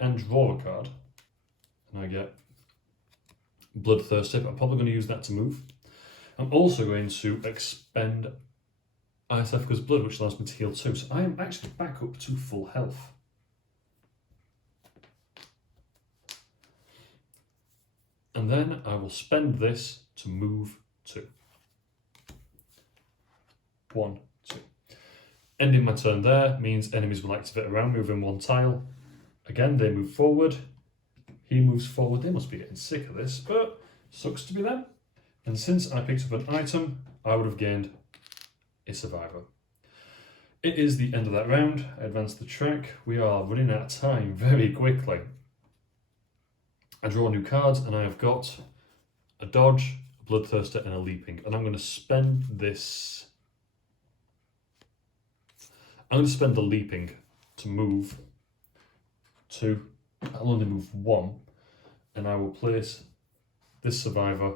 and draw a card. And I get Bloodthirsty, but I'm probably going to use that to move. I'm also going to expend Isethka's Blood, which allows me to heal 2. So I am actually back up to full health. And then I will spend this to move 2. 1, 2. Ending my turn there means enemies will activate around me within 1 tile. Again, they move forward. He moves forward. They must be getting sick of this, but sucks to be them. And since I picked up an item, I would have gained a survivor. It is the end of that round. I advance the track. We are running out of time very quickly. I draw new cards and I have got a dodge, a bloodthirster and a leaping. And I'm going to spend this. I'm going to spend the leaping to move 2. I'll only move 1, and I will place this survivor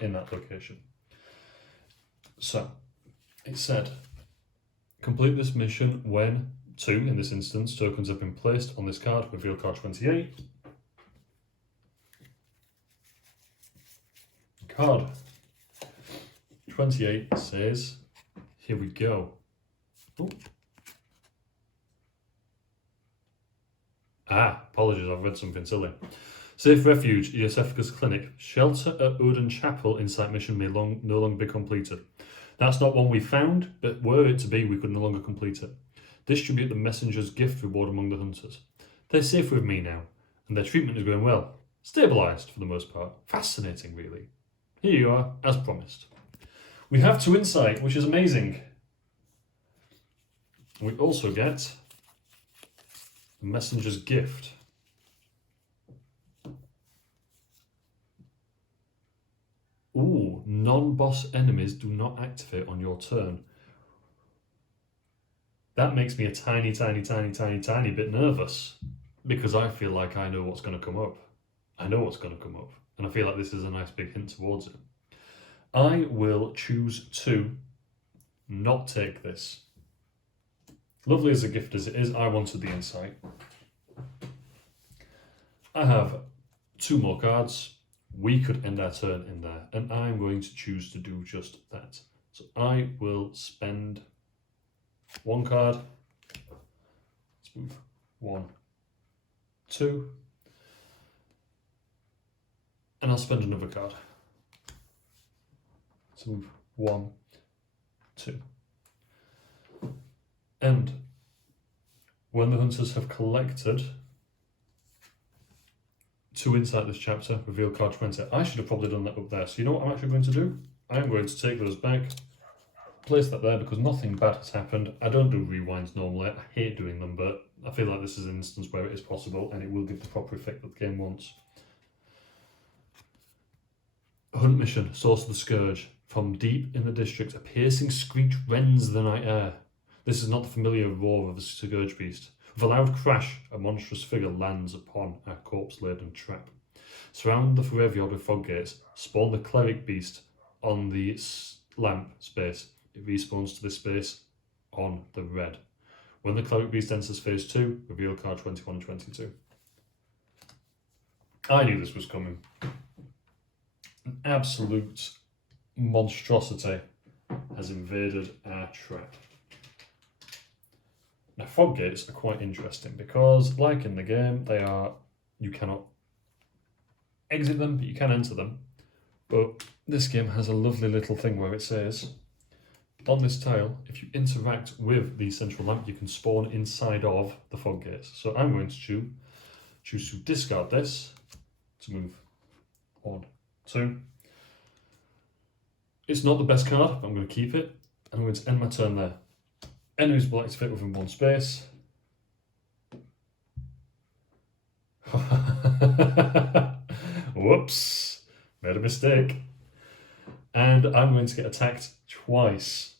in that location. So, it said, complete this mission when 2, in this instance, tokens have been placed on this card, reveal card 28. Card 28 says, here we go. Ooh. Apologies, I've read something silly. Safe refuge, Iosefka's clinic. Shelter at Odin Chapel insight mission may no longer be completed. That's not one we found, but were it to be, we could no longer complete it. Distribute the messenger's gift reward among the hunters. They're safe with me now, and their treatment is going well. Stabilised for the most part. Fascinating, really. Here you are, as promised. We have 2 insight, which is amazing. We also get the messenger's gift. Ooh, non-boss enemies do not activate on your turn. That makes me a tiny bit nervous, because I feel like I know what's going to come up. I know what's going to come up, and I feel like this is a nice big hint towards it. I will choose to not take this. Lovely as a gift as it is, I wanted the insight. I have 2 more cards. We could end our turn in there, and I'm going to choose to do just that. So I will spend 1 card. Let's move 1, 2. And I'll spend another card. So move 1, 2. And when the hunters have collected 2 insight this chapter, reveal card 20. I should have probably done that up there. So you know what I'm actually going to do? I'm going to take those back, place that there because nothing bad has happened. I don't do rewinds normally. I hate doing them, but I feel like this is an instance where it is possible and it will give the proper effect that the game wants. Hunt mission, source of the scourge. From deep in the district, a piercing screech rends the night air. This is not the familiar roar of the scourge beast. With a loud crash, a monstrous figure lands upon a corpse-laden trap. Surround the Forevyard with fog gates. Spawn the Cleric beast on the lamp space. It respawns to this space on the red. When the Cleric beast enters phase 2, reveal card 21 and 22. I knew this was coming. An absolute monstrosity has invaded our trap. Now, fog gates are quite interesting because, like in the game, you cannot exit them, but you can enter them. But this game has a lovely little thing where it says, on this tile, if you interact with the central lamp, you can spawn inside of the fog gates. So I'm going to choose to discard this to move 1, 2. It's not the best card, but I'm going to keep it. And I'm going to end my turn there. Enemies will activate within 1 space. Whoops, made a mistake. And I'm going to get attacked twice.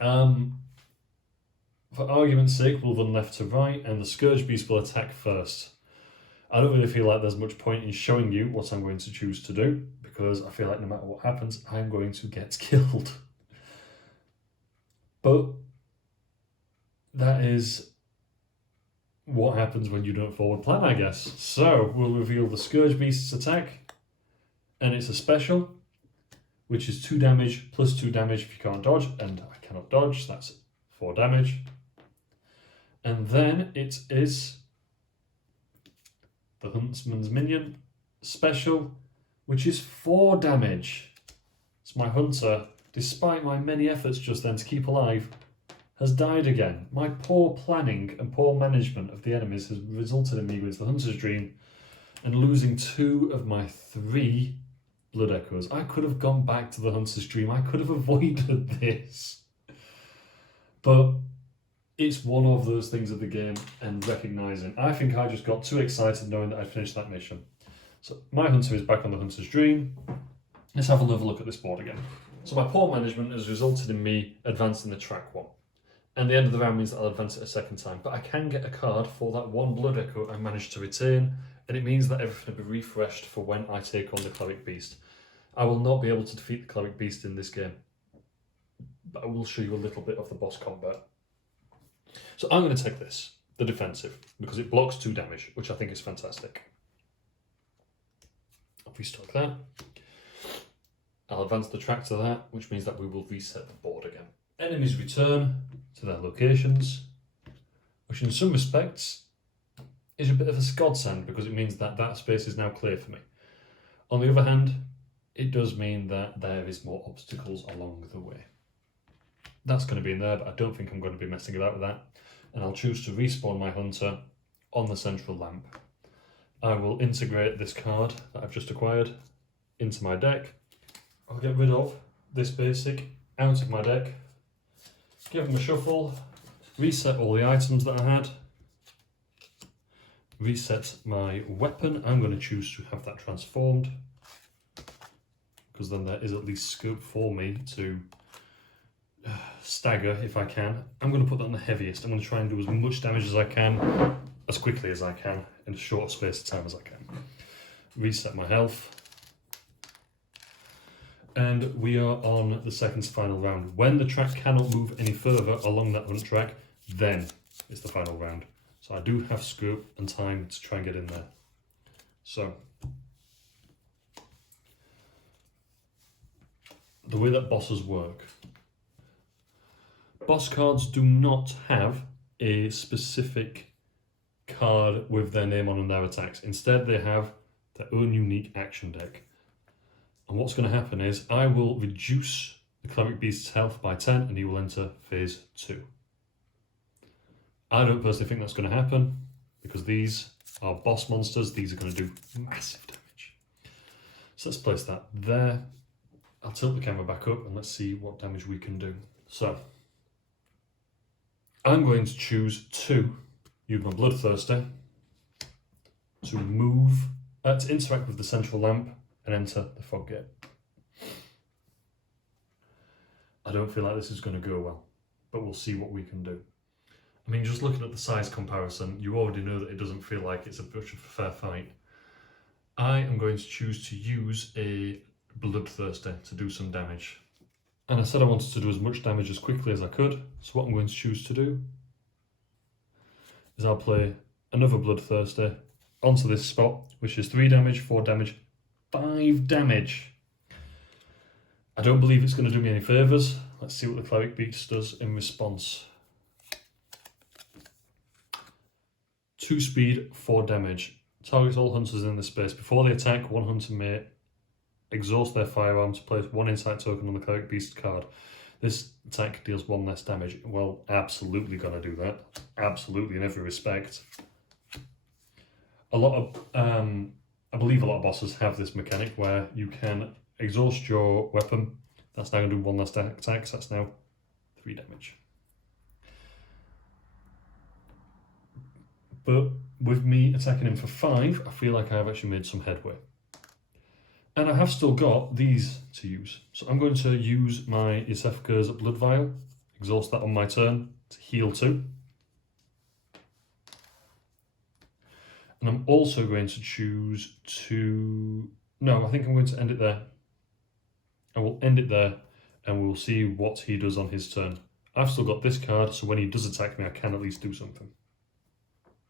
For argument's sake, we'll run left to right, and the Scourge Beast will attack first. I don't really feel like there's much point in showing you what I'm going to choose to do, because I feel like no matter what happens, I'm going to get killed. But that is what happens when you don't forward plan, I guess. So we'll reveal the Scourge Beast's attack, and it's a special, which is 2 damage plus 2 damage if you can't dodge, and I cannot dodge, so that's 4 damage. And then it is the Huntsman's Minion special, which is 4 damage. So my hunter, despite my many efforts just then to keep alive, has died again. My poor planning and poor management of the enemies has resulted in me going to the Hunter's Dream and losing 2 of my 3 Blood Echoes. I could have gone back to the Hunter's Dream. I could have avoided this. But it's one of those things of the game and recognising. I think I just got too excited knowing that I'd finished that mission. So my Hunter is back on the Hunter's Dream. Let's have another look at this board again. So my poor management has resulted in me advancing the track 1. And the end of the round means that I'll advance it a second time. But I can get a card for that one blood echo I managed to retain, and it means that everything will be refreshed for when I take on the Cleric Beast. I will not be able to defeat the Cleric Beast in this game, but I will show you a little bit of the boss combat. So I'm going to take this, the defensive, because it blocks 2 damage, which I think is fantastic. I'll restock that. I'll advance the track to that, which means that we will reset the board again. Enemies return to their locations, which in some respects is a bit of a godsend because it means that that space is now clear for me. On the other hand, it does mean that there is more obstacles along the way. That's going to be in there, but I don't think I'm going to be messing about with that. And I'll choose to respawn my hunter on the central lamp. I will integrate this card that I've just acquired into my deck. I'll get rid of this basic out of my deck, give them a shuffle, reset all the items that I had, reset my weapon. I'm going to choose to have that transformed because then there is at least scope for me to stagger if I can. I'm going to put that on the heaviest. I'm going to try and do as much damage as I can, as quickly as I can, in a short space of time as I can. Reset my health. And we are on the second to final round. When the track cannot move any further along that hunt track, then it's the final round. So I do have scope and time to try and get in there. So, the way that bosses work. Boss cards do not have a specific card with their name on and their attacks. Instead, they have their own unique action deck. And what's going to happen is I will reduce the Cleric Beast's health by 10 and he will enter phase 2. I don't personally think that's going to happen because these are boss monsters. These are going to do massive damage. So let's place that there. I'll tilt the camera back up and let's see what damage we can do. So I'm going to choose to use my Bloodthirster to move, to interact with the central lamp and enter the fog gate. I don't feel like this is going to go well, but we'll see what we can do. I mean, just looking at the size comparison, you already know that it doesn't feel like it's a much of a fair fight. I am going to choose to use a Bloodthirster to do some damage. And I said I wanted to do as much damage as quickly as I could, so what I'm going to choose to do is I'll play another Bloodthirster onto this spot, which is 3 damage, 4 damage, 5 damage. I don't believe it's going to do me any favours. Let's see what the Cleric Beast does in response. 2 speed, 4 damage. Targets all hunters in this space. Before they attack, one hunter may exhaust their firearm to place 1 insight token on the Cleric Beast card. This attack deals 1 less damage. Well, absolutely gonna do that. Absolutely in every respect. A lot of, I believe a lot of bosses have this mechanic where you can exhaust your weapon. That's now gonna do 1 less attack, so that's now 3 damage. But with me attacking him for 5, I feel like I've actually made some headway. And I have still got these to use. So I'm going to use my Isefka's Blood Vial, exhaust that on my turn to heal 2. And I'm also going to choose to... No, I think I'm going to end it there. I will end it there and we'll see what he does on his turn. I've still got this card, so when he does attack me, I can at least do something.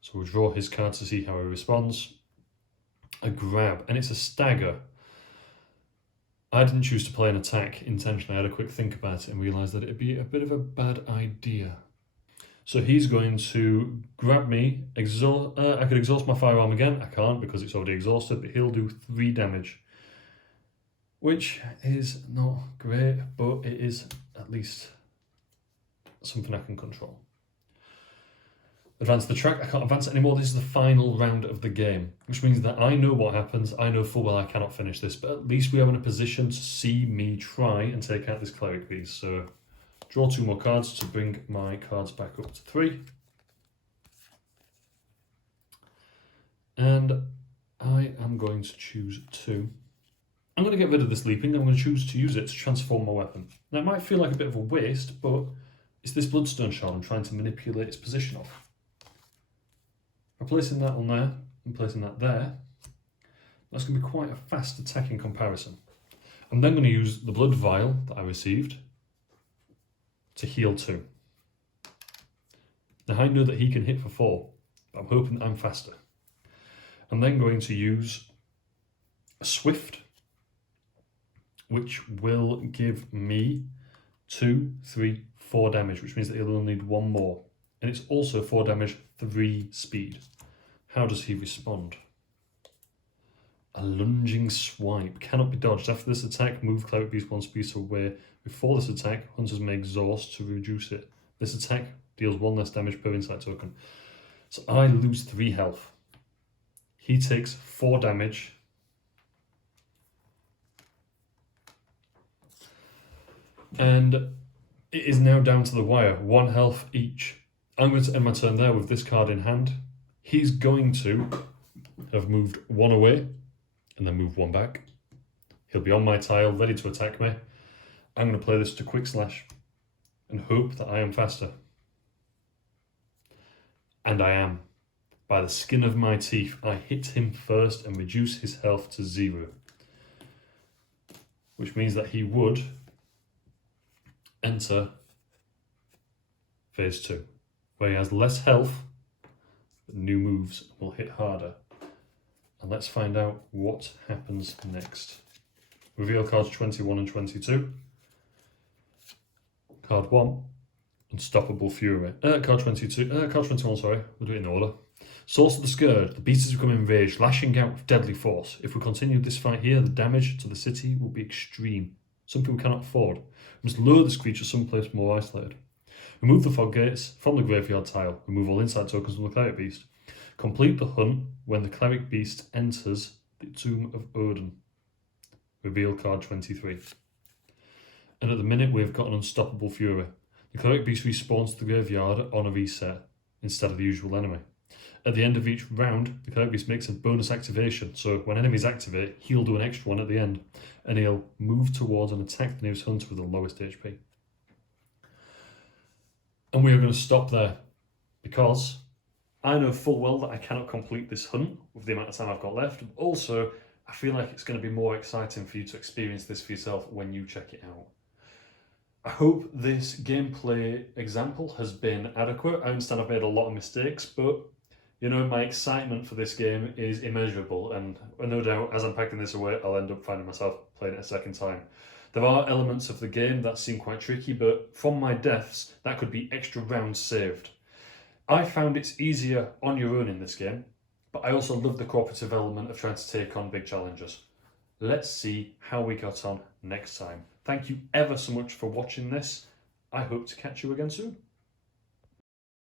So we'll draw his card to see how he responds. A grab, and it's a stagger. I didn't choose to play an attack intentionally. I had a quick think about it and realised that it'd be a bit of a bad idea. So he's going to grab me, I could exhaust my firearm again. I can't because it's already exhausted, but he'll do 3 damage. Which is not great, but it is at least something I can control. Advance the track. I can't advance it anymore. This is the final round of the game, which means that I know what happens. I know full well I cannot finish this, but at least we are in a position to see me try and take out this Cleric Beast. So draw 2 more cards to bring my cards back up to 3. And I am going to choose 2. I'm going to get rid of this leaping. I'm going to choose to use it to transform my weapon. Now it might feel like a bit of a waste, but It's this Bloodstone Shard I'm trying to manipulate its position of. By placing that on there and placing that there, that's going to be quite a fast attack in comparison. I'm then going to use the Blood Vial that I received to heal 2. Now I know that he can hit for 4, but I'm hoping that I'm faster. I'm then going to use a Swift, which will give me 2, 3, 4 damage, which means that he'll only need 1 more. And it's also 4 damage, 3 speed. How does he respond? A lunging swipe. Cannot be dodged. After this attack, move Cleric Beast 1 space away. Before this attack, hunters may exhaust to reduce it. This attack deals 1 less damage per insight token. So I lose 3 health. He takes 4 damage. And it is now down to the wire. 1 health each. I'm going to end my turn there with this card in hand. He's going to have moved 1 away and then move 1 back. He'll be on my tile, ready to attack me. I'm going to play this to Quick Slash and hope that I am faster. And I am. By the skin of my teeth, I hit him first and reduce his health to 0. Which means that he would enter phase 2, where he has less health, but new moves will hit harder. And let's find out what happens next. Reveal cards 21 and 22. Card 1, Unstoppable Fury. Card 22, card 21, sorry, we'll do it in order. Source of the Scourge. The beast has become enraged, lashing out with deadly force. If we continue this fight here, the damage to the city will be extreme. Something we cannot afford. We must lure this creature someplace more isolated. Remove the fog gates from the graveyard tile. Remove all insight tokens from the Cleric Beast. Complete the hunt when the Cleric Beast enters the Tomb of Odin. Reveal card 23. And at the minute we've got an Unstoppable Fury. The Cleric Beast respawns to the graveyard on a reset instead of the usual enemy. At the end of each round, the Cleric Beast makes a bonus activation, so when enemies activate, he'll do an extra one at the end, and he'll move towards and attack the nearest hunter with the lowest HP. And we are going to stop there, because I know full well that I cannot complete this hunt with the amount of time I've got left. Also, I feel like it's going to be more exciting for you to experience this for yourself when you check it out. I hope this gameplay example has been adequate. I understand I've made a lot of mistakes, but you know, my excitement for this game is immeasurable, and no doubt as I'm packing this away, I'll end up finding myself playing it a second time. There are elements of the game that seem quite tricky, but from my deaths, that could be extra rounds saved. I found it's easier on your own in this game, but I also love the cooperative element of trying to take on big challenges. Let's see how we got on next time. Thank you ever so much for watching this. I hope to catch you again soon.